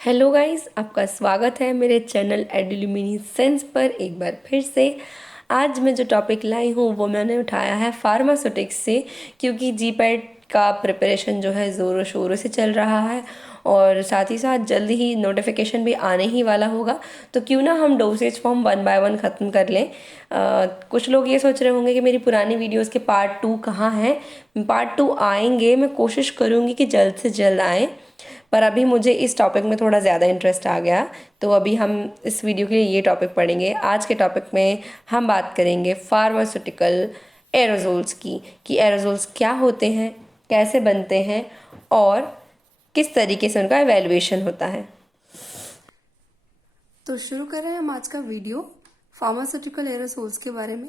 Hello guys, आपका स्वागत है मेरे चैनल एडुल्यूमिनेसेंस पर एक बार फिर से। आज मैं जो टॉपिक लाई हूँ वो मैंने उठाया है फार्मास्यूटिक्स से, क्योंकि जीपैट का प्रिपरेशन जो है ज़ोरों शोरों से चल रहा है और साथ ही साथ जल्दी ही नोटिफिकेशन भी आने ही वाला होगा। तो क्यों ना हम dosage form one by one ख़त्म कर लें। कुछ लोग ये सोच रहे होंगे कि मेरी पुरानी वीडियोस के पार्ट 2 कहाँ हैं। पार्ट 2 आएंगे, मैं कोशिश करूँगी कि जल्द से जल्द आएँ, पर अभी मुझे इस टॉपिक में थोड़ा ज़्यादा इंटरेस्ट आ गया, तो अभी हम इस वीडियो के लिए ये टॉपिक पढ़ेंगे। आज के टॉपिक में हम बात करेंगे फार्मास्यूटिकल एरोजोल्स की, कि एरोजोल्स क्या होते हैं, कैसे बनते हैं और किस तरीके से उनका एवेल्युएशन होता है। तो शुरू कर रहे हैं हम आज का वीडियो फार्मास्यूटिकल एरोजोल्स के बारे में।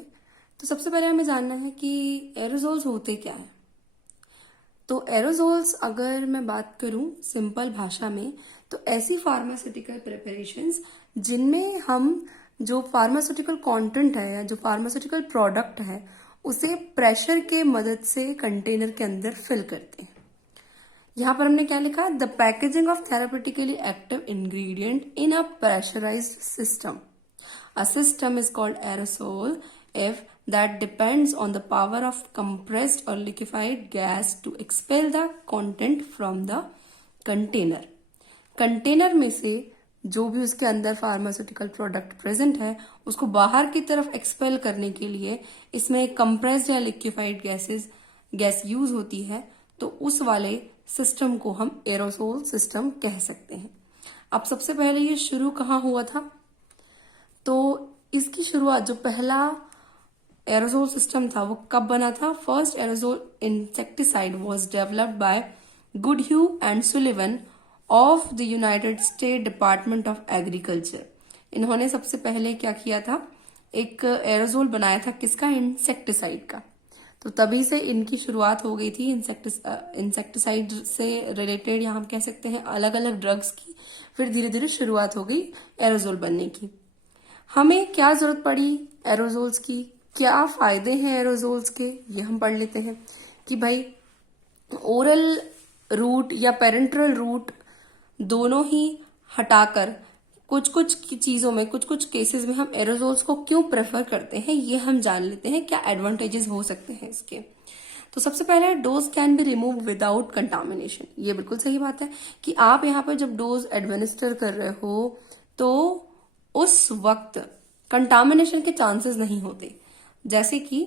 तो सबसे पहले हमें जानना है कि एरोजोल्स होते क्या हैं। तो एरोजोल्स, अगर मैं बात करूं सिंपल भाषा में, तो ऐसी फार्मास्यूटिकल प्रिपरेशंस जिनमें हम जो फार्मास्यूटिकल कंटेंट है या जो फार्मास्यूटिकल प्रोडक्ट है उसे प्रेशर के मदद से कंटेनर के अंदर फिल करते हैं। यहाँ पर हमने क्या लिखा, the packaging of therapeutically active ingredient in a pressurised system. A system is called aerosol if that depends on the power of compressed or liquefied gas to expel the content from the container. Container में से जो भी उसके अंदर pharmaceutical product present है उसको बाहर की तरफ एक्सपेल करने के लिए इसमें कंप्रेस्ड या लिक्विफाइड गैस यूज होती है। तो उस वाले सिस्टम को हम एरोसोल सिस्टम कह सकते हैं। अब सबसे पहले ये शुरू कहाँ हुआ था, तो इसकी शुरुआत जो पहला एरोसोल सिस्टम था वो कब बना था। First aerosol insecticide was developed by Goodhue and Sullivan of the United State Department of Agriculture. इन्होंने सबसे पहले क्या किया था, एक एरोसोल बनाया था, किसका, इंसेक्टिसाइड का। तो तभी से इनकी शुरुआत हो गई थी इंसेक्टिसाइड से रिलेटेड, या हम कह सकते हैं अलग अलग ड्रग्स की। फिर धीरे धीरे शुरुआत हो गई एरोसोल बनने की। हमें क्या जरूरत पड़ी एरोजोल्स की, क्या फायदे हैं एरोजोल्स के, ये हम पढ़ लेते हैं। कि भाई ओरल रूट या पेरेंट्रल रूट दोनों ही हटाकर कुछ कुछ चीजों में, कुछ कुछ केसेस में हम एरोजोल्स को क्यों प्रेफर करते हैं, ये हम जान लेते हैं। क्या एडवांटेजेस हो सकते हैं इसके। तो सबसे पहले, dose can be remove without contamination. ये बिल्कुल सही बात है कि आप यहाँ पर जब डोज एडमिनिस्टर कर रहे हो तो उस वक्त कंटामिनेशन के चांसेस नहीं होते। जैसे कि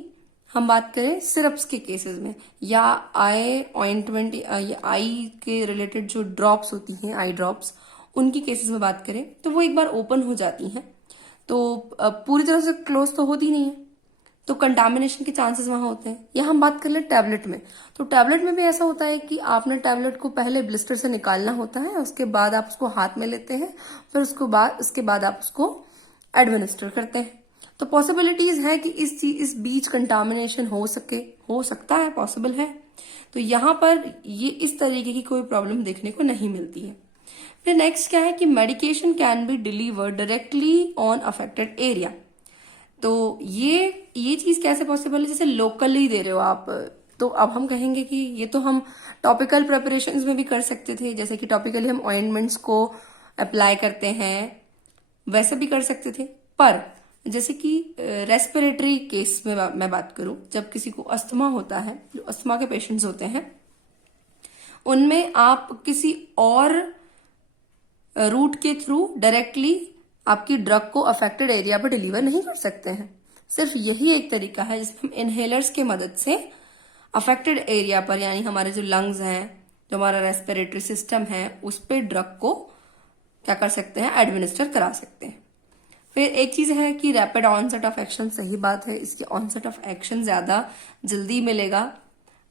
हम बात करें सिरप्स के केसेस में, या आई ऑइंटमेंट या आई के रिलेटेड जो ड्रॉप्स होती हैं, आई ड्रॉप्स, उनकी केसेस में बात करें तो वो एक बार ओपन हो जाती हैं तो पूरी तरह से क्लोज तो होती नहीं है, तो कंटामिनेशन के चांसेस वहां होते हैं। या हम बात कर ले टैबलेट में, तो टैबलेट में भी ऐसा होता है कि आपने टैबलेट को पहले ब्लिस्टर से निकालना होता है, उसके बाद आप उसको हाथ में लेते हैं, फिर उसके बाद आप उसको एडमिनिस्टर करते हैं। तो पॉसिबिलिटीज है कि इस बीच कंटामिनेशन हो सकता है, पॉसिबल है। तो यहाँ पर ये इस तरीके की कोई प्रॉब्लम देखने को नहीं मिलती है। फिर नेक्स्ट क्या है कि medication can be delivered directly on affected area. तो ये चीज कैसे पॉसिबल है, जैसे लोकली दे रहे हो आप, तो अब हम कहेंगे कि ये तो हम टॉपिकल प्रिपरेशंस में भी कर सकते थे, जैसे कि टॉपिकली हम ऑइंटमेंट्स को अप्लाई करते हैं, वैसे भी कर सकते थे। पर जैसे कि रेस्पिरेटरी केस में मैं बात करूं, जब किसी को अस्थमा होता है, जो अस्थमा के पेशेंट्स होते हैं, उनमें आप किसी और रूट के थ्रू डायरेक्टली आपकी ड्रग को अफेक्टेड एरिया पर डिलीवर नहीं कर सकते हैं। सिर्फ यही एक तरीका है जिसमें हम इनहेलर्स के मदद से अफेक्टेड एरिया पर, यानी हमारे जो लंग्स हैं, जो हमारा रेस्पिरेटरी सिस्टम है, उस पर ड्रग को क्या कर सकते हैं, एडमिनिस्टर करा सकते हैं। फिर एक चीज है कि रैपिड ऑनसेट ऑफ एक्शन, सही बात है, इसकी ऑनसेट ऑफ एक्शन ज्यादा जल्दी मिलेगा।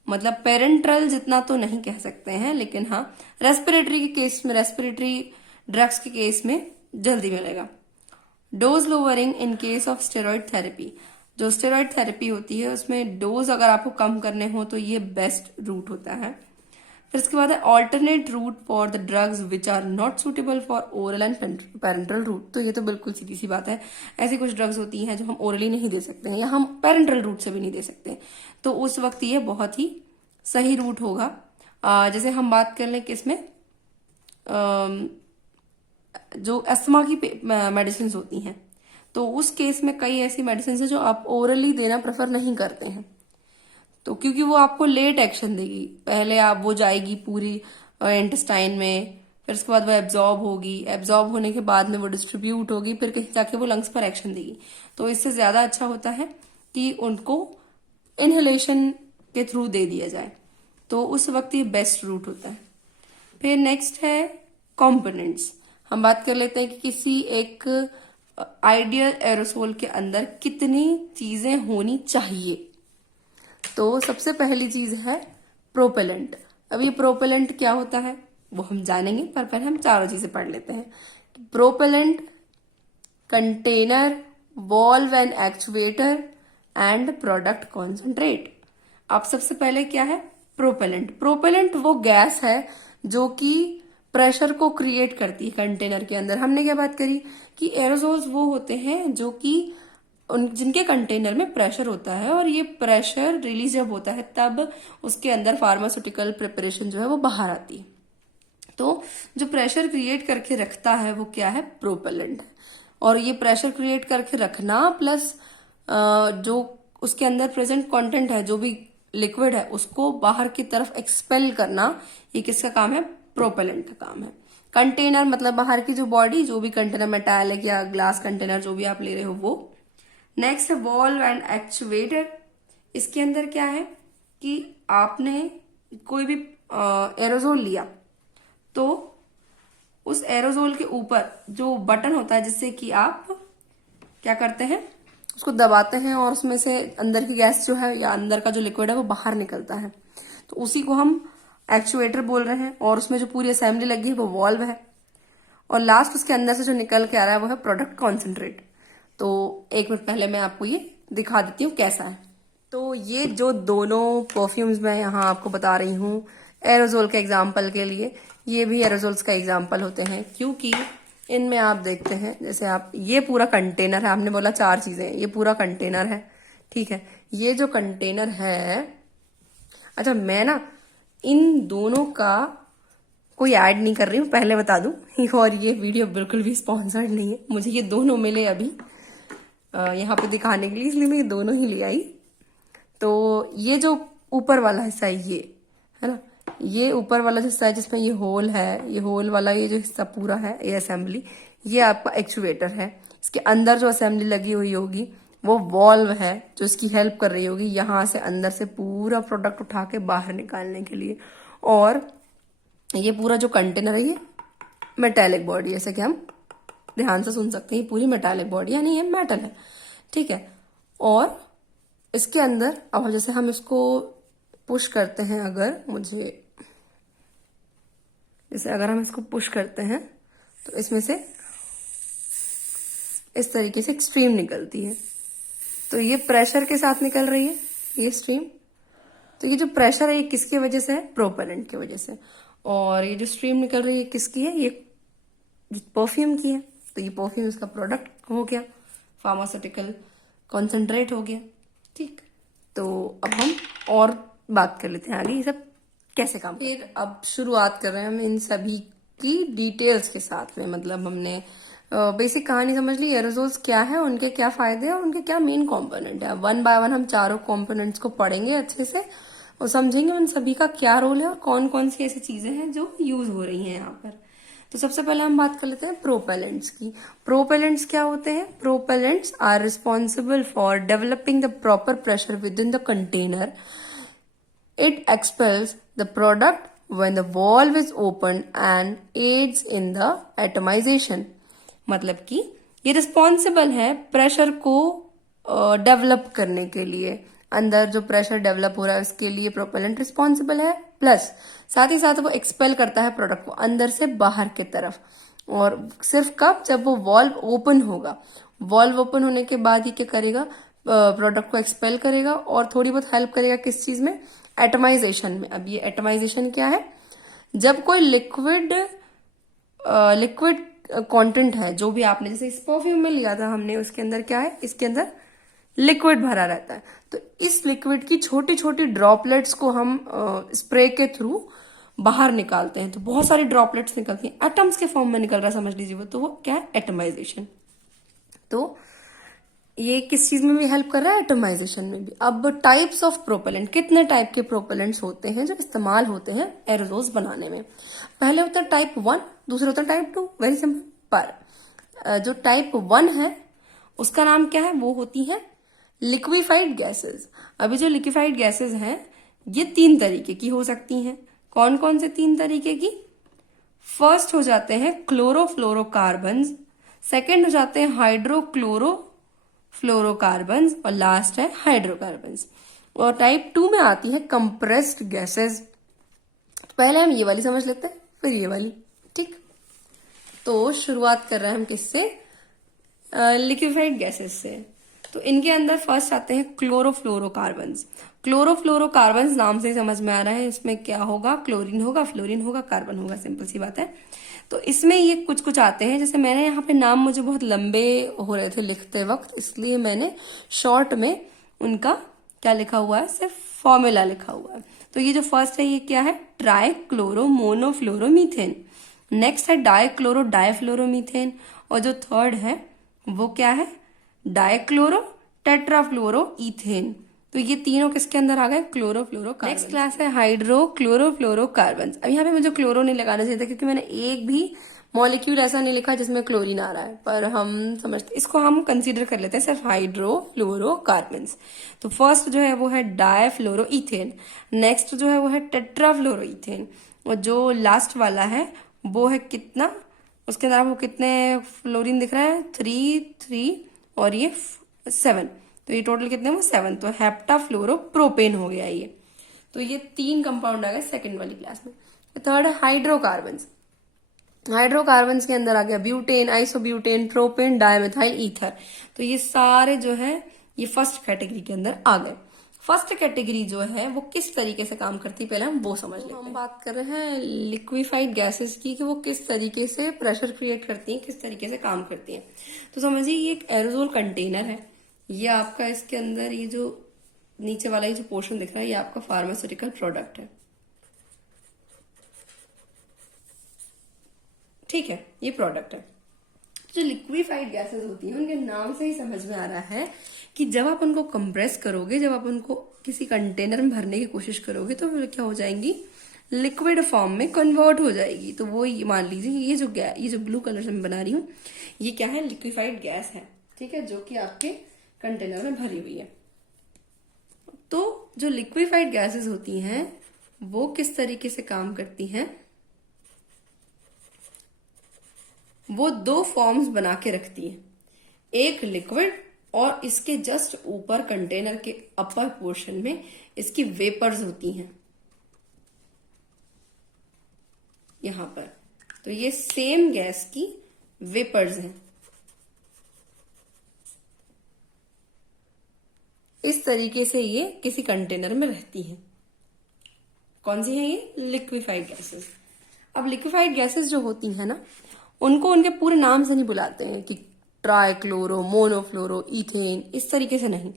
मतलब पेरेंट्रल जितना तो नहीं कह सकते हैं, लेकिन हाँ रेस्पिरेटरी के केस में, रेस्पिरेटरी ड्रग्स के केस में जल्दी मिलेगा। Dose lowering in case of steroid therapy, जो स्टेरॉइड थेरेपी होती है उसमें डोज अगर आपको कम करने हो तो ये बेस्ट रूट होता है। फिर इसके बाद है alternate route for the drugs which are not suitable for oral and parenteral route. तो ये तो बिल्कुल सीधी सी बात है, ऐसी कुछ ड्रग्स होती हैं जो हम ओरली नहीं दे सकते हैं या हम पेरेंट्रल रूट से भी नहीं दे सकते, तो उस वक्त ये बहुत ही सही रूट होगा। जैसे हम बात कर लें किसमें, जो अस्थमा की मेडिसिन होती हैं, तो उस केस में कई ऐसी मेडिसिन है जो आप ओरली देना प्रेफर नहीं करते हैं, तो क्योंकि वो आपको लेट एक्शन देगी। पहले आप वो जाएगी पूरी इंटेस्टाइन में, फिर उसके बाद वो एब्जॉर्ब होगी, एब्जॉर्ब होने के बाद में वो डिस्ट्रीब्यूट होगी, फिर कहीं जाके वो लंग्स पर एक्शन देगी। तो इससे ज्यादा अच्छा होता है कि उनको इनहेलेशन के थ्रू दे दिया जाए, तो उस वक्त ये बेस्ट रूट होता है। फिर नेक्स्ट है कंपोनेंट्स। हम बात कर लेते हैं कि किसी एक आइडियल एरोसोल के अंदर कितनी चीजें होनी चाहिए। तो सबसे पहली चीज है प्रोपेलेंट। अब ये प्रोपेलेंट क्या होता है वो हम जानेंगे, पर पहले हम चारों चीजें पढ़ लेते हैं। Propellant, container, valve and actuator and product concentrate. अब सबसे पहले क्या है प्रोपेलेंट। प्रोपेलेंट वो गैस है जो कि प्रेशर को क्रिएट करती है कंटेनर के अंदर। हमने क्या बात करी कि एरोसोल्स वो होते हैं जो कि जिनके कंटेनर में प्रेशर होता है, और ये प्रेशर रिलीज जब होता है तब उसके अंदर फार्मास्यूटिकल प्रिपरेशन जो है वो बाहर आती है। तो जो प्रेशर क्रिएट करके रखता है वो क्या है प्रोपेलेंट है। और ये प्रेशर क्रिएट करके रखना प्लस जो उसके अंदर प्रेजेंट कंटेंट है, जो भी लिक्विड है, उसको बाहर की तरफ एक्सपेल करना, ये किसका काम है प्रोपेलेंट का काम है। कंटेनर मतलब बाहर की जो बॉडी, जो भी कंटेनर मेटालिक या ग्लास कंटेनर जो भी आप ले रहे हो वो। नेक्स्ट है वॉल्व एंड एक्चुएटर। इसके अंदर क्या है कि आपने कोई भी एरोसोल लिया तो उस एरोसोल के ऊपर जो बटन होता है जिससे कि आप क्या करते हैं उसको दबाते हैं और उसमें से अंदर की गैस जो है या अंदर का जो लिक्विड है वो बाहर निकलता है, तो उसी को हम एक्चुएटर बोल रहे हैं। और उसमें जो पूरी असेंबली लगी है वो वॉल्व है, और लास्ट उसके अंदर से जो निकल के आ रहा है वो है प्रोडक्ट कॉन्सेंट्रेट। तो एक मिनट पहले मैं आपको ये दिखा देती हूँ कैसा है। तो ये जो दोनों परफ्यूम्स मैं यहाँ आपको बता रही हूँ एरोसोल के एग्जाम्पल के लिए, ये भी एरोसोल्स का एग्जाम्पल होते हैं, क्योंकि इनमें आप देखते हैं जैसे आप ये पूरा कंटेनर है, आपने बोला चार चीजें, ये पूरा कंटेनर है, ठीक है। ये जो कंटेनर है, अच्छा मैं ना इन दोनों का कोई ऐड नहीं कर रही हूँ, पहले बता दूं, और ये वीडियो बिल्कुल भी स्पॉन्सर्ड नहीं है। मुझे ये दोनों मिले अभी यहाँ पे दिखाने के लिए, इसलिए मैं ये दोनों ही ले आई। तो ये जो ऊपर वाला हिस्सा है ये है ना, ये ऊपर वाला हिस्सा है जिसमें ये होल है, ये होल वाला ये जो हिस्सा पूरा है ये असेंबली, ये आपका एक्चुएटर है। इसके अंदर जो असेंबली लगी हुई होगी वो वॉल्व है जो इसकी हेल्प कर रही होगी यहाँ से अंदर से पूरा प्रोडक्ट उठा के बाहर निकालने के लिए। और ये पूरा जो कंटेनर है ये मेटालिक बॉडी, जैसे कि हम ध्यान से सुन सकते हैं, ये पूरी मेटालिक बॉडी यानी ये मेटल है, ठीक है। और इसके अंदर अब जैसे हम इसको पुश करते हैं, अगर हम इसको पुश करते हैं तो इसमें से इस तरीके से एक स्ट्रीम निकलती है। तो ये प्रेशर के साथ निकल रही है ये स्ट्रीम। तो ये जो प्रेशर है ये किसकी वजह से है प्रोपेलेंट की वजह से। और ये जो स्ट्रीम निकल रही है किसकी है, ये परफ्यूम की है। तो ये परफ्यूम इसका प्रोडक्ट हो गया, फार्मास्यूटिकल कॉन्सेंट्रेट हो गया, ठीक। तो अब हम और बात कर लेते हैं आगे ये सब कैसे काम। फिर अब शुरुआत कर रहे हैं हम इन सभी की डिटेल्स के साथ में, मतलब हमने बेसिक कहानी समझ ली एरोसोल्स क्या है, उनके क्या फायदे हैं और उनके क्या मेन कंपोनेंट है। वन बाय वन हम चारों कंपोनेंट्स को पढ़ेंगे अच्छे से और समझेंगे उन सभी का क्या रोल है और कौन कौन सी ऐसी चीजें हैं जो यूज हो रही हैं यहाँ पर। तो सबसे पहले हम बात कर लेते हैं प्रोपेलेंट्स की। प्रोपेलेंट्स क्या होते हैं? Propellants are responsible for developing the proper pressure within the container. It expels the product when the valve is opened and aids in the atomization. मतलब कि ये रिस्पॉन्सिबल है प्रेशर को डेवलप करने के लिए। अंदर जो प्रेशर डेवलप हो रहा है उसके लिए प्रोपेलेंट रिस्पॉन्सिबल है, प्लस साथ ही साथ वो एक्सपेल करता है प्रोडक्ट को अंदर से बाहर की तरफ। और सिर्फ कब? जब वो वॉल्व ओपन होगा। वॉल्व ओपन होने के बाद ही क्या करेगा? प्रोडक्ट को एक्सपेल करेगा और थोड़ी बहुत हेल्प करेगा किस चीज में? एटमाइजेशन में। अब ये एटमाइजेशन क्या है? जब कोई लिक्विड कंटेंट है, जो भी आपने जैसे इस परफ्यूम में लिया था हमने, उसके अंदर क्या है? इसके अंदर लिक्विड भरा रहता है। तो इस लिक्विड की छोटी छोटी ड्रॉपलेट्स को हम स्प्रे के थ्रू बाहर निकालते हैं तो बहुत सारी ड्रॉपलेट्स निकलती हैं, एटम्स के फॉर्म में निकल रहा है समझ लीजिए वो, तो वो क्या है, एटमाइजेशन। तो ये किस चीज में भी हेल्प कर रहा है, एटमाइजेशन में भी। अब टाइप्स ऑफ प्रोपेलेंट, कितने टाइप के प्रोपेलेंट्स होते हैं जो इस्तेमाल होते हैं एरोजोल्स बनाने में। पहले होता है टाइप 1, दूसरा होता है टाइप 2, वेरी सिंपल। पर जो टाइप 1 है उसका नाम क्या है, वो होती है लिक्विफाइड गैसेस। अभी जो लिक्विफाइड गैसेस हैं ये 3 तरीके की हो सकती हैं। कौन कौन से 3 तरीके की? फर्स्ट हो जाते हैं क्लोरोफ्लोरोकार्बन्स, सेकेंड हो जाते हैं हाइड्रोक्लोरोफ्लोरोकार्बन्स और लास्ट है हाइड्रोकार्बन्स। और टाइप 2 में आती है कंप्रेस्ड गैसेस। तो पहले हम ये वाली समझ लेते हैं, फिर ये वाली, ठीक। तो शुरुआत कर रहे हैं हम किससे, लिक्विफाइड गैसेस से। तो इनके अंदर फर्स्ट आते हैं क्लोरोफ्लोरोकार्बन्स। क्लोरोफ्लोरोकार्बन्स नाम से ही समझ में आ रहा है इसमें क्या होगा, क्लोरीन होगा, फ्लोरीन होगा, कार्बन होगा, सिंपल सी बात है। तो इसमें ये कुछ कुछ आते हैं, जैसे मैंने यहाँ पे नाम मुझे बहुत लंबे हो रहे थे लिखते वक्त, इसलिए मैंने शॉर्ट में उनका क्या लिखा हुआ है, सिर्फ फॉर्मूला लिखा हुआ है। तो ये जो फर्स्ट है ये क्या है, ट्राइक्लोरो मोनोफ्लोरोमीथेन। नेक्स्ट है डाइक्लोरो डाइफ्लोरोमीथेन। और जो थर्ड है वो क्या है, डाइक्लोरो टेट्राफ्लोरो इथेन। तो ये तीनों किसके अंदर आ गए, क्लोरोफ्लोरोकार्बन। नेक्स्ट क्लास है हाइड्रो क्लोरोफ्लोरोकार्बन। अब यहाँ पे मुझे क्लोरो नहीं लगाना चाहिए था क्योंकि मैंने एक भी मॉलिक्यूल ऐसा नहीं लिखा जिसमें क्लोरीन आ रहा है, पर हम समझते, इसको हम कंसीडर कर लेते हैं सिर्फ हाइड्रोफ्लोरोकार्बन। तो फर्स्ट जो है वो है डाइफ्लोरोइथेन, नेक्स्ट जो है वो है टेट्राफ्लोरोइथेन, और जो लास्ट वाला है वो है कितना, उसके अंदर आपको कितने फ्लोरीन दिख रहा है, 3 और ये 7, तो ये टोटल कितने वो 7, तो हेप्टाफ्लोरोप्रोपेन हो गया ये। तो ये 3 कंपाउंड आ गए सेकंड वाली क्लास में। थर्ड है हाइड्रोकार्बन्स। हाइड्रोकार्बन्स के अंदर आ गया butane, isobutane, propane, dimethyl ether. तो ये सारे जो है ये फर्स्ट कैटेगरी के अंदर आ गए। फर्स्ट कैटेगरी जो है वो किस तरीके से काम करती है पहले हम वो समझ लेते हैं। हम बात कर रहे हैं लिक्विफाइड गैसेस की कि वो किस तरीके से प्रेशर क्रिएट करती हैं, किस तरीके से काम करती हैं। तो समझिए ये एक एरोजोल कंटेनर है, ये आपका इसके अंदर ये जो नीचे वाला ये जो पोर्शन दिख रहा है ये आपका फार्मास्यूटिकल प्रोडक्ट है, ठीक है, ये प्रोडक्ट है। जो लिक्विफाइड गैसेस होती हैं उनके नाम से ही समझ में आ रहा है कि जब आप उनको कंप्रेस करोगे, जब आप उनको किसी कंटेनर में भरने की कोशिश करोगे तो फिर क्या हो जाएंगी, लिक्विड फॉर्म में कन्वर्ट हो जाएगी। तो वो मान लीजिए ये जो ब्लू कलर से मैं बना रही हूँ ये क्या है, लिक्विफाइड गैस है, ठीक है, जो कि आपके कंटेनर में भरी हुई है। तो जो लिक्विफाइड गैसेस होती हैं वो किस तरीके से काम करती हैं, वो 2 फॉर्म्स बना के रखती है, एक लिक्विड और इसके जस्ट ऊपर कंटेनर के अपर पोर्शन में इसकी वेपर्स होती हैं यहां पर। तो ये सेम गैस की वेपर्स हैं, इस तरीके से ये किसी कंटेनर में रहती हैं। कौन सी है ये, लिक्विफाइड गैसेस। अब लिक्विफाइड गैसेस जो होती हैं ना उनको उनके पूरे नाम से नहीं बुलाते हैं कि ट्राइक्लोरो मोनोफ्लोरो इथेन, इस तरीके से नहीं।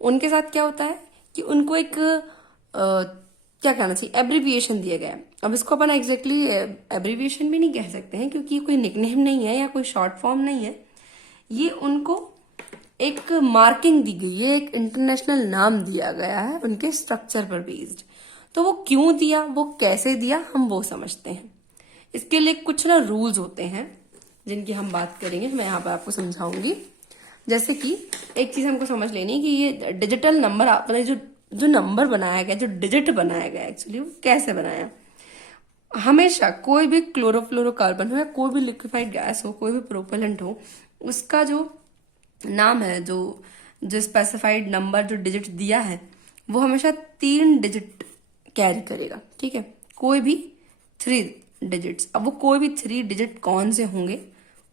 उनके साथ क्या होता है कि उनको एक क्या कहना चाहिए, एब्रीविएशन दिया गया है। अब इसको अपन एग्जैक्टली एब्रीविएशन भी नहीं कह सकते हैं क्योंकि ये कोई निकनेम नहीं है या कोई शॉर्ट फॉर्म नहीं है, ये उनको एक मार्किंग दी गई है, एक इंटरनेशनल नाम दिया गया है उनके स्ट्रक्चर पर बेस्ड। तो वो क्यों दिया, वो कैसे दिया, हम वो समझते हैं। इसके लिए कुछ ना रूल्स होते हैं जिनकी हम बात करेंगे, मैं यहाँ पर आपको समझाऊंगी। जैसे कि एक चीज हमको समझ लेनी है कि ये डिजिटल नंबर, आपने जो नंबर बनाया गया, जो डिजिट बनाया गया एक्चुअली वो कैसे बनाया। हमेशा कोई भी क्लोरोफ्लोरोकार्बन हो या कोई भी लिक्विफाइड गैस हो, कोई भी प्रोपेलेंट हो, उसका जो नाम है, जो स्पेसिफाइड नंबर, जो डिजिट दिया है, वो हमेशा 3 डिजिट कैरी करेगा, ठीक है, कोई भी 3 डिजिट्स। अब वो कोई भी 3 डिजिट कौन से होंगे,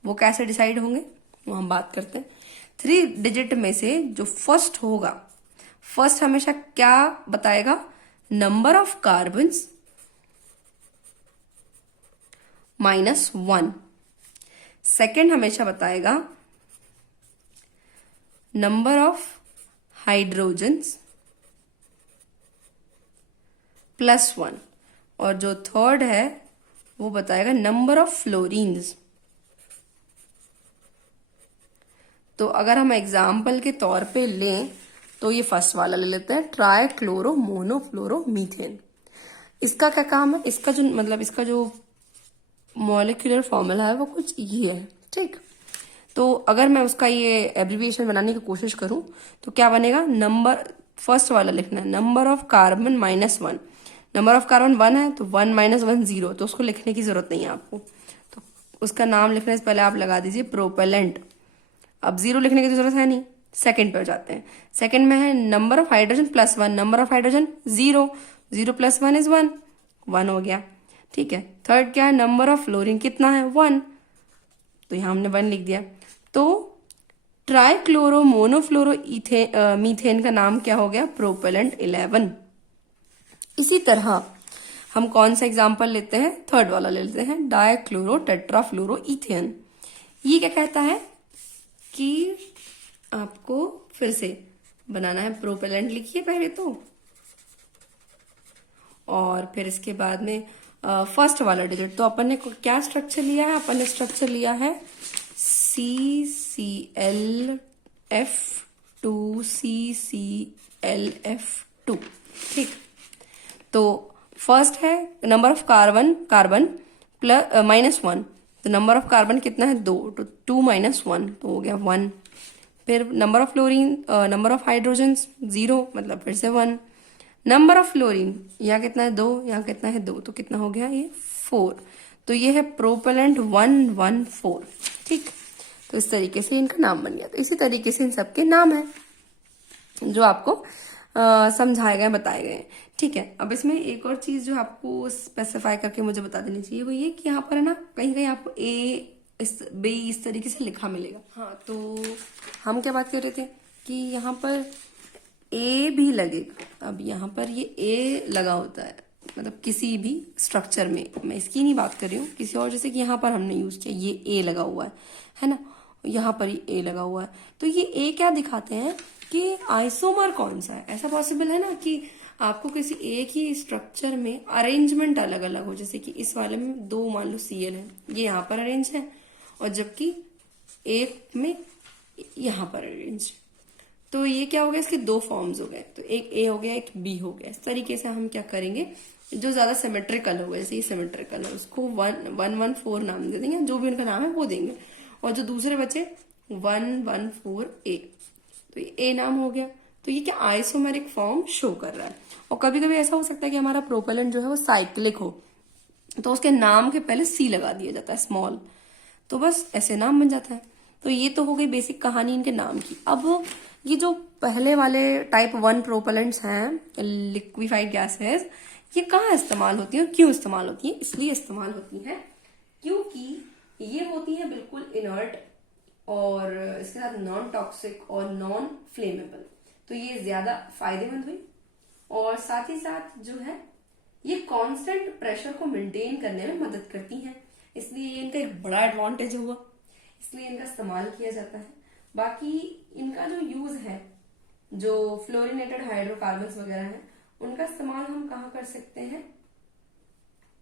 वो कैसे डिसाइड होंगे, वो हम बात करते हैं। 3 डिजिट में से जो फर्स्ट होगा, फर्स्ट हमेशा क्या बताएगा, नंबर ऑफ कार्बन्स -1। सेकेंड हमेशा बताएगा नंबर ऑफ हाइड्रोजन्स +1। और जो थर्ड है वो बताएगा नंबर ऑफ फ्लोरीन्स। तो अगर हम एग्जाम्पल के तौर पे लें तो ये फर्स्ट वाला ले लेते हैं, ट्राई क्लोरो मोनोफ्लोरो मीथेन। इसका क्या काम है, इसका जो मतलब इसका जो मॉलिक्यूलर फॉर्मूला है वो कुछ ये है, ठीक। तो अगर मैं उसका ये एब्रीविएशन बनाने की कोशिश करूं तो क्या बनेगा, नंबर फर्स्ट वाला लिखना है, number of carbon -1। Number of carbon 1 है तो 1 - 1 0, तो उसको लिखने की जरूरत नहीं है आपको। तो उसका नाम लिखने से पहले आप लगा दीजिए प्रोपेलेंट। अब 0 लिखने की तो जरूरत है नहीं, सेकंड पे हो जाते हैं। सेकंड में है number of hydrogen +1, number of hydrogen 0, 0 + 1 = 1, 1 हो गया, ठीक है। थर्ड क्या है, नंबर ऑफ फ्लोरीन कितना है 1, तो यहां हमने 1 लिख दिया। तो ट्राइक्लोरो मोनोफ्लोरो मीथेन का नाम क्या हो गया, प्रोपेलेंट 11। इसी तरह हम कौन सा एग्जाम्पल लेते हैं, थर्ड वाला ले लेते हैं, डाइक्लोरो टेट्राफ्लोरो इथेन। ये क्या कहता है कि आपको फिर से बनाना है, प्रोपेलेंट लिखिए पहले तो, और फिर इसके बाद में फर्स्ट वाला डिजिट। तो अपन ने क्या स्ट्रक्चर लिया है, अपन ने स्ट्रक्चर लिया है CCl2CClF2, ठीक। तो फर्स्ट है नंबर ऑफ कार्बन -1, तो नंबर ऑफ कार्बन कितना है 2, तो 2 - 1 तो हो गया 1। फिर number of fluorine, number of hydrogen 0, मतलब फिर से 1। नंबर ऑफ फ्लोरीन यहाँ कितना है 2, यहाँ कितना है 2, तो कितना हो गया ये 4। तो ये है प्रोपेलेंट 114, ठीक। तो इस तरीके से इनका नाम बन गया। तो इसी तरीके से इन सबके नाम है जो आपको समझाए गए, बताए गए, ठीक है। अब इसमें एक और चीज जो आपको स्पेसिफाई करके मुझे बता देनी चाहिए वो ये कि यहाँ पर है ना, कहीं कहीं आपको इस तरीके से लिखा मिलेगा। हाँ, तो हम क्या बात कर रहे थे कि यहाँ पर ए भी लगेगा। अब यहाँ पर ये ए लगा होता है, मतलब किसी भी स्ट्रक्चर में, मैं इसकी नहीं बात कर रही हूँ, किसी और, जैसे कि यहाँ पर हमने यूज किया ये ए लगा हुआ है ना, यहाँ पर ही ए लगा हुआ है। तो ये ए क्या दिखाते हैं कि आइसोमर कौन सा है। ऐसा पॉसिबल है ना कि आपको किसी एक ही स्ट्रक्चर में अरेंजमेंट अलग अलग हो, जैसे कि इस वाले में 2 मान लो Cl है, ये यहाँ पर अरेंज है, और जबकि एक में यहाँ पर अरेंज। तो ये क्या हो गया, इसके 2 फॉर्म्स हो गए, तो एक ए हो गया, एक बी हो गया। इस तरीके से हम क्या करेंगे, जो ज्यादा सिमेट्रिकल होगा, जैसे ये सिमेट्रिकल है, उसको 114 नाम दे देंगे, जो भी उनका नाम है वो देंगे, और जो दूसरे बचे 114A, तो ये ए नाम हो गया। तो ये क्या आइसोमेरिक फॉर्म शो कर रहा है। और कभी कभी ऐसा हो सकता है कि हमारा प्रोपेलेंट जो है वो साइक्लिक हो, तो उसके नाम के पहले सी लगा दिया जाता है, स्मॉल, तो बस ऐसे नाम बन जाता है। तो ये तो हो गई बेसिक कहानी इनके नाम की। अब ये जो पहले वाले टाइप 1 प्रोपेलेंट्स हैं, लिक्विफाइड गैसेस, ये कहाँ इस्तेमाल होती है, क्यों इस्तेमाल होती है, इसलिए इस्तेमाल होती है क्योंकि ये होती है बिल्कुल इनर्ट, और इसके साथ नॉन टॉक्सिक और नॉन फ्लेमेबल, तो ये ज्यादा फायदेमंद हुई। और साथ ही साथ जो है ये कांस्टेंट प्रेशर को मेंटेन करने में मदद करती हैं, इसलिए ये इनका एक बड़ा एडवांटेज हुआ, इसलिए इनका इस्तेमाल किया जाता है। बाकी इनका जो यूज है, जो फ्लोरिनेटेड हाइड्रोकार्बन्स वगैरह हैं, उनका इस्तेमाल हम कहाँ कर सकते हैं,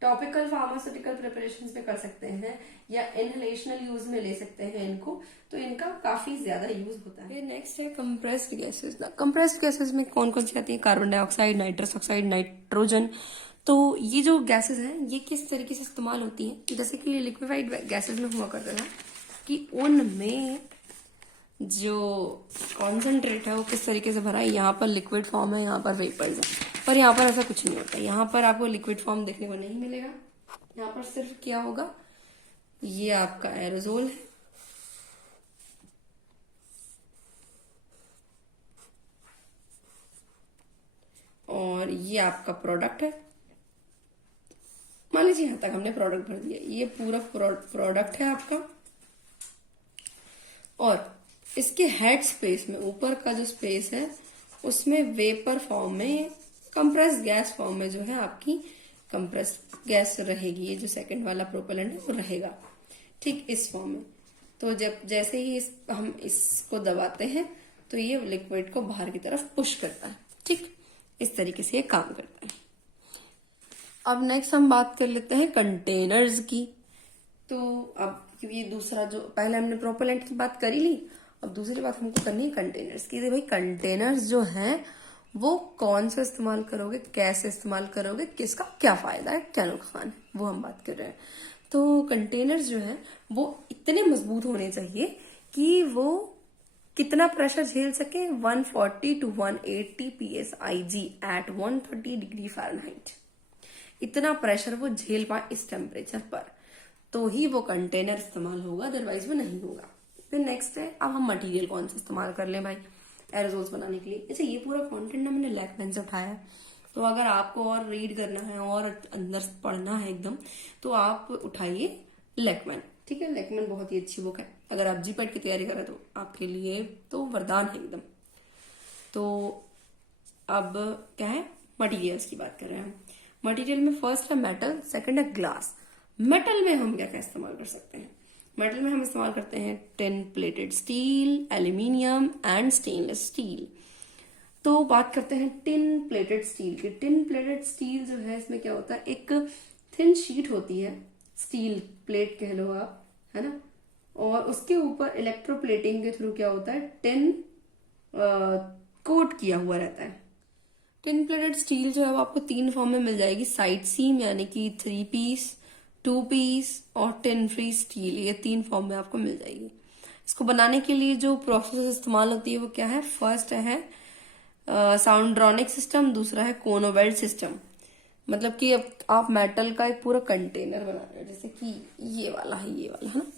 टॉपिकल फार्मास्यूटिकल प्रिपरेशंस में कर सकते हैं, या इनहेलेशनल यूज में ले सकते हैं इनको, तो इनका काफी ज्यादा यूज होता है। नेक्स्ट है कंप्रेस्ड गैसेस। कंप्रेस्ड गैसेस में कौन कौन सी आती है, carbon dioxide, nitrous oxide, nitrogen. तो ये जो गैसेस हैं ये किस तरीके से इस्तेमाल होती हैं, जैसे कि लिक्विफाइड गैसेस में हुआ करता था कि उनमें जो कॉन्सेंट्रेट है वो किस तरीके से भरा है, यहाँ पर लिक्विड फॉर्म है, यहाँ पर वेपर्स है, पर यहाँ पर ऐसा कुछ नहीं होता। यहाँ पर आपको लिक्विड फॉर्म देखने को नहीं मिलेगा, यहाँ पर सिर्फ क्या होगा, ये आपका एरोजोल है, और ये आपका प्रोडक्ट है। मान लीजिए यहाँ तक हमने प्रोडक्ट भर दिया, ये पूरा प्रोडक्ट है आपका, और इसके हेड स्पेस में ऊपर का जो स्पेस है उसमें वेपर फॉर्म में, कंप्रेस्ड गैस फॉर्म में जो है आपकी कंप्रेस्ड गैस रहेगी, ये जो सेकंड वाला प्रोपेलेंट है वो रहेगा, ठीक इस फॉर्म में। तो जब जैसे ही हम इसको दबाते हैं तो ये लिक्विड को बाहर की तरफ पुश करता है, ठीक इस तरीके से ये काम करता है। अब नेक्स्ट हम बात कर लेते हैं कंटेनर्स की। तो अब क्योंकि ये दूसरा जो पहले हमने प्रोपेलेंट की बात करी ली, अब दूसरी बात हमको करनी है कंटेनर्स की। भाई कंटेनर्स जो हैं वो कौन सा इस्तेमाल करोगे, कैसे इस्तेमाल करोगे, किसका क्या फायदा है, क्या नुकसान है, वो हम बात कर रहे हैं। तो कंटेनर्स जो है वो इतने मजबूत होने चाहिए कि वो कितना प्रेशर झेल सके, 140 to 180 psig at 130 degree Fahrenheit. इतना प्रेशर वो झेल पाए इस टेम्परेचर पर, तो ही वो कंटेनर इस्तेमाल होगा, अदरवाइज वो नहीं होगा। फिर नेक्स्ट है, अब हम मटेरियल कौन सा इस्तेमाल कर लें भाई एरोसोल्स बनाने के लिए। अच्छा, ये पूरा कंटेंट ना मैंने लैकमेन से उठाया है, तो अगर आपको और रीड करना है और अंदर से पढ़ना है एकदम, तो आप उठाइए लैकमेन। ठीक है, लैकमेन बहुत ही अच्छी बुक है। अगर आप जीपेट की तैयारी करें तो आपके लिए तो वरदान है एकदम। तो अब क्या है, मटेरियल्स की बात कर रहे हैं हम। मटेरियल में फर्स्ट है मेटल, सेकंड है ग्लास। मेटल में हम क्या क्या इस्तेमाल कर सकते हैं? मेटल में हम इस्तेमाल करते हैं tin plated steel, aluminium and stainless steel. तो बात करते हैं टिन प्लेटेड स्टील की। टिन प्लेटेड स्टील जो है, इसमें क्या होता है, एक थिन शीट होती है, स्टील प्लेट कह लो आप, है ना, और उसके ऊपर इलेक्ट्रोप्लेटिंग के थ्रू क्या होता है, टिन कोट किया हुआ रहता है। टिन प्लेटेड स्टील जो है वो आपको 3 फॉर्म में मिल जाएगी, साइड सीम यानी कि 3 पीस, 2 पीस और टिन फ्री स्टील, ये 3 फॉर्म में आपको मिल जाएगी। इसको बनाने के लिए जो प्रोसेस इस्तेमाल होती है वो क्या है, फर्स्ट है साउंड्रोनिक सिस्टम, दूसरा है कोनोवेल्ट सिस्टम। मतलब कि अब आप मेटल का एक पूरा कंटेनर बना रहे हो, जैसे कि ये वाला है, ये वाला है ना,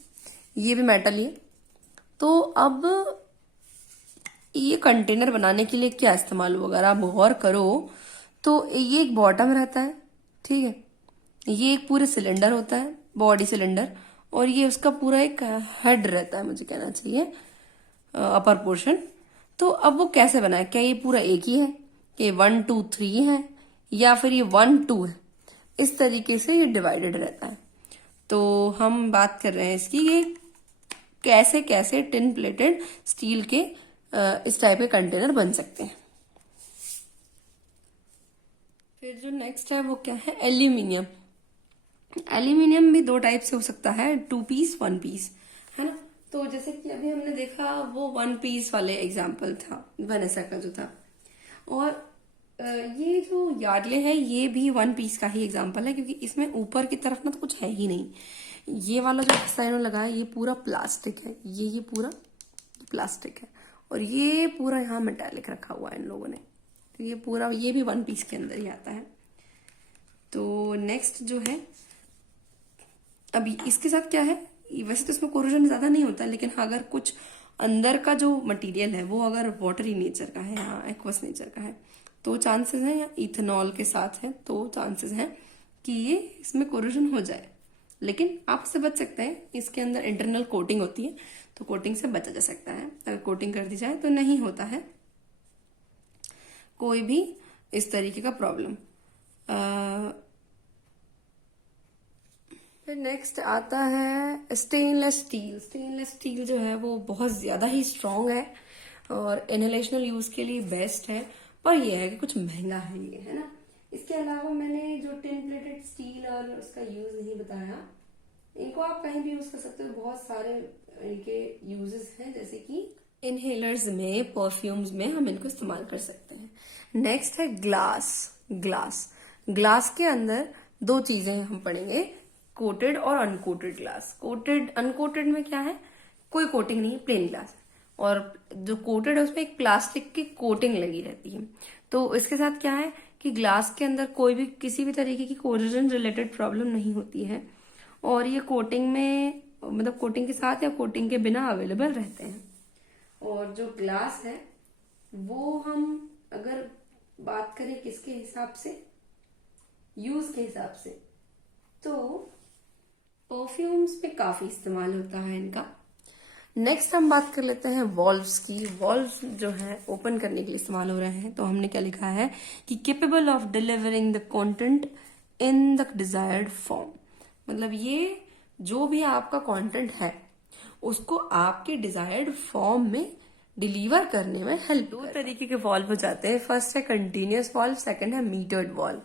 ये भी मेटल ही है। तो अब ये कंटेनर बनाने के लिए क्या इस्तेमाल होगा, अगर आप गौर करो तो ये एक बॉटम रहता है, ठीक है, ये एक पूरे सिलेंडर होता है, बॉडी सिलेंडर, और ये उसका पूरा एक हेड रहता है, मुझे कहना चाहिए अपर पोर्शन। तो अब वो कैसे बना है, क्या ये पूरा एक ही है, कि 1 2 3 है, या फिर ये 1 2 है, इस तरीके से ये डिवाइडेड रहता है। तो हम बात कर रहे हैं इसकी, ये कैसे कैसे टिन प्लेटेड स्टील के इस टाइप के कंटेनर बन सकते हैं। फिर जो नेक्स्ट है वो क्या है, एल्यूमिनियम। एल्यूमिनियम भी 2 टाइप से हो सकता है, 2 पीस 1 पीस, है ना। तो जैसे कि अभी हमने देखा वो 1 पीस वाले एग्जाम्पल था, वनेसा का जो था, और ये जो यार्डले है ये भी 1 पीस का ही एग्जाम्पल है, क्योंकि इसमें ऊपर की तरफ ना तो कुछ है ही नहीं। ये वाला जो हिस्सा इन्होंने लगाया ये पूरा प्लास्टिक है, ये पूरा प्लास्टिक है, और ये पूरा यहाँ मेटालिक रखा हुआ है इन लोगों ने। तो ये पूरा, ये भी 1 पीस के अंदर ही आता है। तो नेक्स्ट जो है, अभी इसके साथ क्या है, वैसे तो इसमें कोरोजन ज्यादा नहीं होता, लेकिन हाँ अगर कुछ अंदर का जो मटेरियल है वो अगर वाटरी नेचर का है, हाँ एक्वस नेचर का है, तो चांसेस हैं, या इथेनॉल के साथ है तो चांसेस हैं कि ये इसमें कोरोजन हो जाए, लेकिन आप इससे बच सकते हैं। इसके अंदर इंटरनल कोटिंग होती है, तो कोटिंग से बचा जा सकता है। अगर कोटिंग कर दी जाए तो नहीं होता है कोई भी इस तरीके का प्रॉब्लम। फिर नेक्स्ट आता है स्टेनलेस स्टील। स्टेनलेस स्टील जो है वो बहुत ज्यादा ही स्ट्रांग है और इनहेलेशनल यूज के लिए बेस्ट है, पर यह है कि कुछ महंगा है ये, है ना। इसके अलावा मैंने जो टिन प्लेटेड स्टील और उसका यूज नहीं बताया, इनको आप कहीं भी यूज कर सकते हो, बहुत सारे इनके यूजेस हैं, जैसे कि इनहेलर्स में, परफ्यूम्स में हम इनको इस्तेमाल कर सकते हैं। नेक्स्ट है ग्लास। ग्लास ग्लास के अंदर 2 चीजें हम पढ़ेंगे, कोटेड और अनकोटेड ग्लास। कोटेड, अनकोटेड में क्या है, कोई कोटिंग नहीं, प्लेन ग्लास है, और जो कोटेड है उसमें एक प्लास्टिक की कोटिंग लगी रहती है। तो इसके साथ क्या है कि ग्लास के अंदर कोई भी किसी भी तरीके की कोरोजन रिलेटेड प्रॉब्लम नहीं होती है, और ये कोटिंग में, मतलब कोटिंग के साथ या कोटिंग के बिना अवेलेबल रहते हैं। और जो ग्लास है वो हम अगर बात करें किसके हिसाब से, यूज के हिसाब से, तो परफ्यूम्स में काफी इस्तेमाल होता है इनका। नेक्स्ट हम बात कर लेते हैं वॉल्व्स की। वॉल्व्स जो है ओपन करने के लिए इस्तेमाल हो रहे हैं, तो हमने क्या लिखा है कि capable of delivering the content in the desired form. मतलब ये जो भी आपका कंटेंट है उसको आपके डिजायर्ड फॉर्म में डिलीवर करने में हेल्प। 2 तरीके के वॉल्व हो जाते हैं, फर्स्ट है कंटिन्यूअस वॉल्व, सेकंड है मीटर्ड वॉल्व।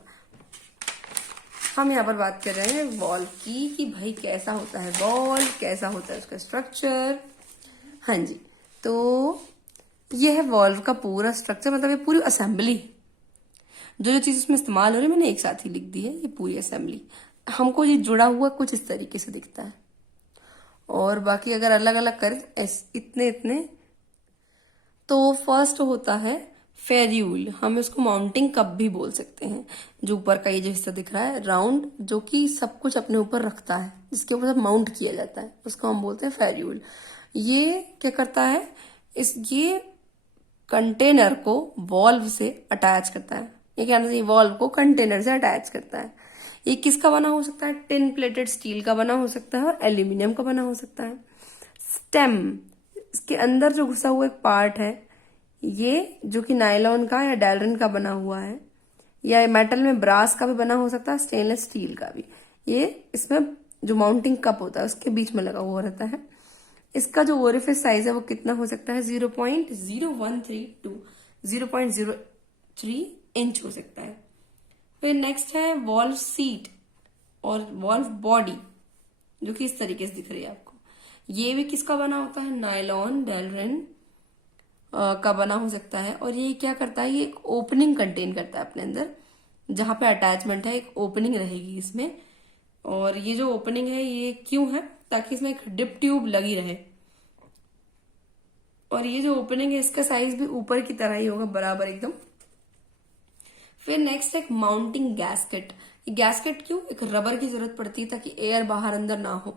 हम यहाँ पर बात कर रहे हैं वॉल्व की कि भाई कैसा होता है वॉल्व, कैसा होता है उसका स्ट्रक्चर। हाँ जी, तो ये है वॉल्व का पूरा स्ट्रक्चर, मतलब ये पूरी असेंबली, जो जो चीज इसमें इस्तेमाल हो रही है मैंने एक साथ ही लिख दी है। ये पूरी असेंबली हमको ये जुड़ा हुआ कुछ इस तरीके से दिखता है, और बाकी अगर अलग अलग करें इतने इतने। तो फर्स्ट होता है फेरियूल, हम इसको माउंटिंग कप भी बोल सकते हैं। जो ऊपर का ये जो हिस्सा दिख रहा है राउंड, जो कि सब कुछ अपने ऊपर रखता है, जिसके ऊपर सब माउंट किया जाता है, उसको हम बोलते हैं फेरियूल। ये क्या करता है, ये कंटेनर को वॉल्व से अटैच करता है। ये क्या चाहिए, वॉल्व को कंटेनर से अटैच करता है। ये किसका बना हो सकता है, टिन प्लेटेड स्टील का बना हो सकता है और एल्यूमिनियम का बना हो सकता है। स्टेम, इसके अंदर जो घुसा हुआ एक पार्ट है, ये जो कि नायलॉन का या डेलरन का बना हुआ है, या मेटल में ब्रास का भी बना हो सकता है, स्टेनलेस स्टील का भी। ये इसमें जो माउंटिंग कप होता है उसके बीच में लगा हुआ रहता है। इसका जो ओरिफिस साइज है वो कितना हो सकता है, 0.0132 0.03 इंच हो सकता है। फिर नेक्स्ट है वॉल्व सीट और वॉल्व बॉडी, जो कि इस तरीके से दिख रही है आपको। ये भी किसका बना होता है, नायलॉन डेलरन का बना हो सकता है। और ये क्या करता है, ये एक ओपनिंग कंटेन करता है अपने अंदर, जहां पे अटैचमेंट है एक ओपनिंग रहेगी इसमें। और ये जो ओपनिंग है ये क्यों है, ताकि इसमें एक डिप ट्यूब लगी रहे। और ये जो ओपनिंग है इसका साइज भी ऊपर की तरह ही होगा, बराबर एकदम। फिर नेक्स्ट है माउंटिंग गैस्केट। ये गैस्केट क्यों, एक रबर की जरूरत पड़ती है ताकि एयर बाहर अंदर ना हो,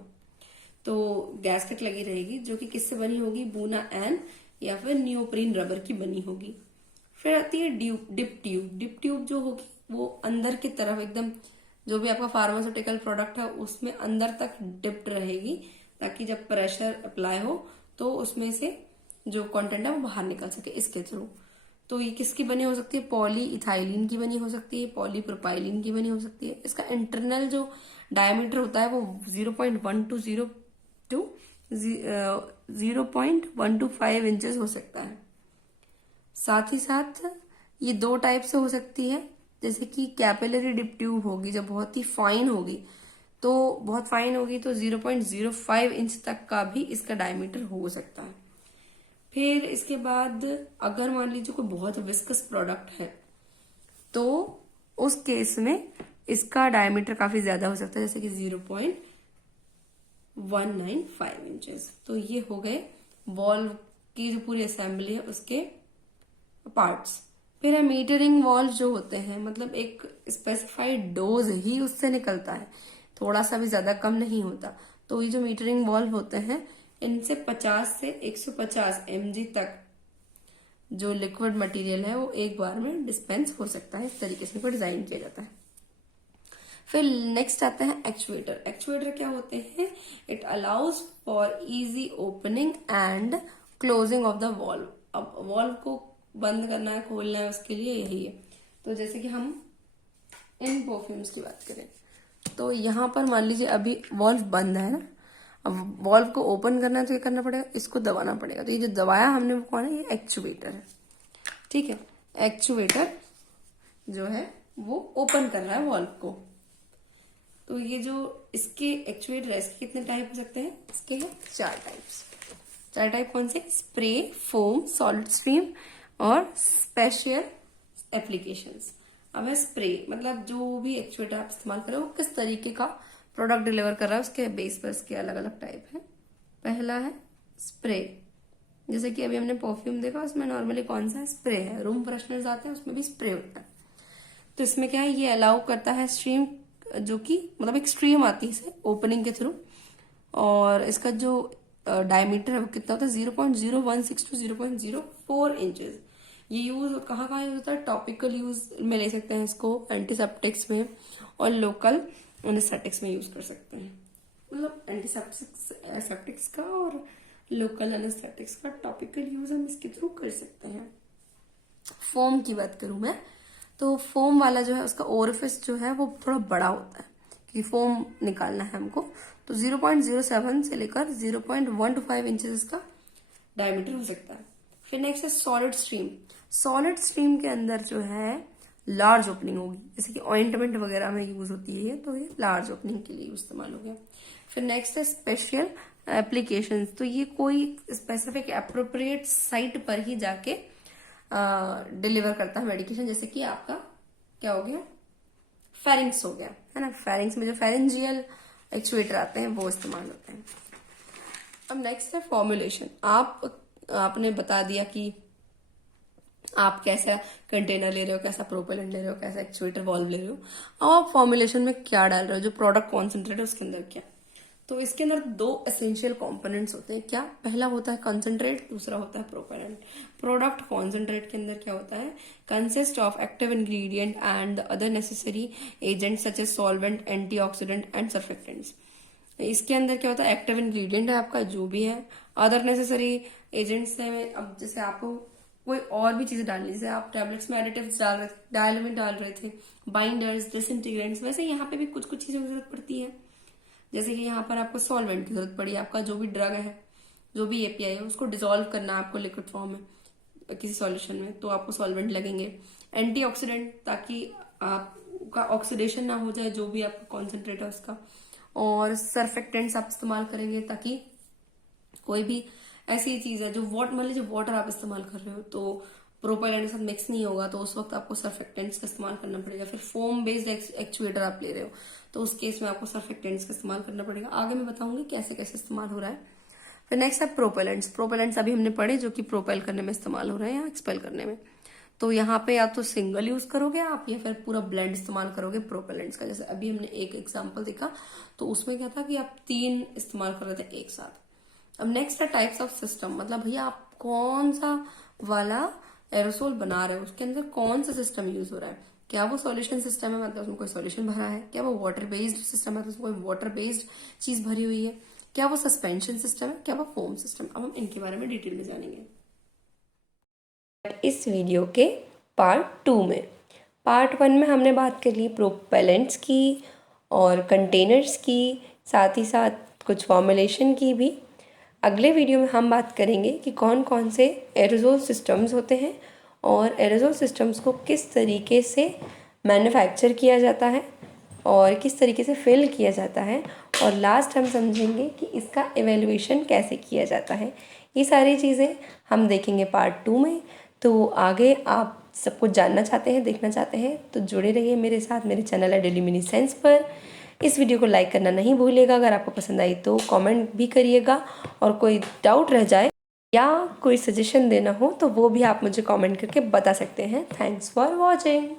तो गैस्केट लगी रहेगी, जो कि किससे बनी होगी, बूना एन या फिर नियोप्रीन रबर की बनी होगी। फिर आती है डिप ट्यूब। डिप ट्यूब जो होगी वो अंदर की तरफ एकदम, जो भी आपका फार्मास्यूटिकल प्रोडक्ट है उसमें अंदर तक डिप्ड रहेगी, ताकि जब प्रेशर अप्लाई हो तो उसमें से जो कंटेंट है वो बाहर निकल सके इसके थ्रू। तो ये किसकी बनी हो सकती है, पॉली इथाइलिन की बनी हो सकती है, पॉली प्रोपाइलिन की बनी हो सकती है। इसका इंटरनल जो डायमीटर होता है वो 0.1202 टू 0.125 इंचेस हो सकता है। साथ ही साथ ये दो टाइप से हो सकती है, जैसे कि कैपिलरी डिप ट्यूब होगी, जब बहुत ही फाइन होगी, तो बहुत फाइन होगी तो 0.05 इंच तक का भी इसका डायमीटर हो सकता है। फिर इसके बाद अगर मान लीजिए कोई बहुत विस्कस प्रोडक्ट है, तो उस केस में इसका डायमीटर काफी ज्यादा हो सकता है, जैसे कि 0.195 इंचेस। तो ये हो गए वॉल्व की जो पूरी असेंबली है उसके पार्ट्स। फिर है मीटरिंग वॉल्व, जो होते हैं मतलब एक स्पेसिफाइड डोज ही उससे निकलता है, थोड़ा सा भी ज्यादा कम नहीं होता। तो ये जो मीटरिंग वॉल्व होते हैं, इनसे 50 से 150 mg तक जो लिक्विड मटेरियल है वो एक बार में डिस्पेंस हो सकता है। इस तरीके से इनको डिजाइन किया जाता है। फिर नेक्स्ट आता है एक्चुएटर। एक्चुएटर क्या होते हैं, it allows for easy opening and closing of the valve. अब वॉल्व को बंद करना है, खोलना है, उसके लिए यही है। तो जैसे कि हम इन परफ्यूम्स की बात करें, तो यहाँ पर मान लीजिए अभी वॉल्व बंद है ना, अब वॉल्व को ओपन करना है तो क्या करना पड़ेगा, इसको दबाना पड़ेगा। तो ये जो दबाया हमने वो कौन है, ये एक्चुएटर है। ठीक है, एक्चुएटर जो है वो ओपन कर रहा है वॉल्व को। तो ये जो इसके एक्चुएटर है, इसके कितने टाइप हो सकते हैं, इसके हैं 4 टाइप्स। 4 टाइप कौन से, स्प्रे, फोम, सॉलिड स्ट्रीम और स्पेशल एप्लीकेशंस। अब है स्प्रे, मतलब जो भी एक्चुएटर आप इस्तेमाल कर रहे हो वो किस तरीके का प्रोडक्ट डिलीवर कर रहा है, उसके बेस पर इसके अलग अलग टाइप है। पहला है स्प्रे, जैसे कि अभी हमने परफ्यूम देखा, उसमें नॉर्मली कौन सा स्प्रे है। रूम फ्रेशनर्स आते हैं उसमें भी स्प्रे होता है। तो इसमें क्या है, ये अलाउ करता है स्ट्रीम, जो कि मतलब एक स्ट्रीम आती है इसे ओपनिंग के थ्रू, और इसका जो डायमीटर है वो कितना होता है, 0.016 टू 0.04 इंचेस। ये यूज कहाँ कहाँ यूज होता है, टॉपिकल यूज में ले सकते हैं इसको, एंटीसेप्टिक्स में और लोकल एनेस्थेटिक्स में यूज कर सकते हैं। मतलब एंटीसेप्टिक्स का और लोकल एनेस्थेटिक्स का टॉपिकल यूज हम इसके थ्रू कर सकते हैं। फोम की बात करूं मैं, तो फोम वाला जो है उसका ओरिफिस जो है वो थोड़ा बड़ा होता है, क्योंकि फोम निकालना है हमको। तो 0.07 से लेकर 0.125 इंचेस का डायमीटर हो सकता है। फिर नेक्स्ट है सॉलिड स्ट्रीम। सॉलिड स्ट्रीम के अंदर जो है लार्ज ओपनिंग होगी, जैसे कि ऑइंटमेंट वगैरह में यूज होती है ये, तो ये लार्ज ओपनिंग के लिए इस्तेमाल हो गया। फिर नेक्स्ट है स्पेशल एप्लीकेशंस। तो ये कोई स्पेसिफिक अप्रोप्रिएट साइट पर ही जाके डिलीवर करता है मेडिकेशन, जैसे कि आपका क्या हो गया, फेरिंग्स हो गया, है ना। फेरिंग्स में जो फेरेंजियल एक्चुएटर आते हैं वो इस्तेमाल होते हैं। अब नेक्स्ट है फॉर्मुलेशन। आपने बता दिया कि आप कैसा कंटेनर ले रहे हो, कैसा प्रोपेलेंट ले रहे हो, कैसा एक्चुएटर वॉल्व ले रहे हो। अब आप फॉर्मुलेशन में क्या डाल रहे हो, जो प्रोडक्ट कॉन्सेंट्रेट है उसके अंदर क्या। तो इसके अंदर 2 एसेंशियल कंपोनेंट्स होते हैं। क्या, पहला होता है कंसंट्रेट, दूसरा होता है प्रोपेलेंट। प्रोडक्ट कॉन्सेंट्रेट के अंदर क्या होता है, consist of active ingredient and other necessary agent such as solvent, antioxidant and surfactants. इसके अंदर क्या होता है, एक्टिव इंग्रेडिएंट है आपका जो भी है, अदर नेसेसरी एजेंट्स है। अब जैसे आपको कोई और भी चीजें डालनी, जैसे आप टैबलेट्स में एडिटिव्स डाल रहे थे, डायल में डाल रहे थे, बाइंडर्स, डिसइंटीग्रेंट्स, वैसे यहाँ पे भी कुछ कुछ चीजों की जरूरत पड़ती है। जैसे कि यहाँ पर आपको सॉल्वेंट की जरूरत पड़ी, आपका जो भी ड्रग है, जो भी एपीआई है, उसको डिसॉल्व करना है आपको लिक्विड फॉर्म में किसी सॉल्यूशन में, तो आपको सॉल्वेंट लगेंगे। एंटीऑक्सीडेंट, ताकि आपका ऑक्सीडेशन ना हो जाए जो भी आपका कॉन्सेंट्रेट है उसका। और सर्फेक्टेंट्स आप इस्तेमाल करेंगे ताकि कोई भी ऐसी चीज है जो मान लीजिए वाटर आप इस्तेमाल कर रहे हो तो प्रोपेलेंट के साथ मिक्स नहीं होगा, तो उस वक्त आपको सर्फेक्टेंट्स का इस्तेमाल करना पड़ेगा। फिर फोम बेस्ड एक्चुएटर आप ले रहे हो तो उस केस में आपको सर्फेक्टेंट्स का इस्तेमाल करना पड़ेगा। आगे मैं बताऊंगी कैसे कैसे इस्तेमाल हो रहा है। फिर नेक्स्ट है प्रोपेलेंट्स। प्रोपेलेंट्स अभी हमने पढ़े जो कि प्रोपेल करने में इस्तेमाल हो रहे हैं या एक्सपेल करने में। तो यहाँ पे या तो सिंगल यूज करोगे आप या फिर पूरा ब्लेंड इस्तेमाल करोगे प्रोपेलेंट्स का। जैसे अभी हमने एक एग्जाम्पल देखा तो उसमें क्या था कि आप 3 इस्तेमाल कर रहे थे एक साथ। अब नेक्स्ट है टाइप्स ऑफ सिस्टम। मतलब भैया आप कौन सा वाला एरोसोल बना रहे हो, उसके अंदर कौन सा सिस्टम यूज हो रहा है। क्या वो सॉल्यूशन सिस्टम है, मतलब उसमें कोई सॉल्यूशन भरा है। क्या वो वाटर बेस्ड सिस्टम है, तो उसमें कोई वाटर बेस्ड चीज भरी हुई है। क्या वो सस्पेंशन सिस्टम है, क्या वो फोम सिस्टम। अब हम इनके बारे में डिटेल में जानेंगे इस वीडियो के पार्ट 2 में। पार्ट 1 में हमने बात कर ली प्रोपेलेंट्स की और कंटेनर्स की, साथ ही साथ कुछ फॉर्मुलेशन की भी। अगले वीडियो में हम बात करेंगे कि कौन कौन से एरोसोल सिस्टम्स होते हैं और एरोसोल सिस्टम्स को किस तरीके से मैन्युफैक्चर किया जाता है और किस तरीके से फिल किया जाता है, और लास्ट हम समझेंगे कि इसका एवेल्यूएशन कैसे किया जाता है। ये सारी चीज़ें हम देखेंगे पार्ट 2 में। तो आगे आप सब कुछ जानना चाहते हैं, देखना चाहते हैं तो जुड़े रहिए मेरे साथ, मेरे चैनल है डेली मिनी साइंस पर। इस वीडियो को लाइक करना नहीं भूलिएगा। अगर आपको पसंद आई तो कमेंट भी करिएगा, और कोई डाउट रह जाए या कोई सजेशन देना हो तो वो भी आप मुझे कमेंट करके बता सकते हैं। Thanks for watching.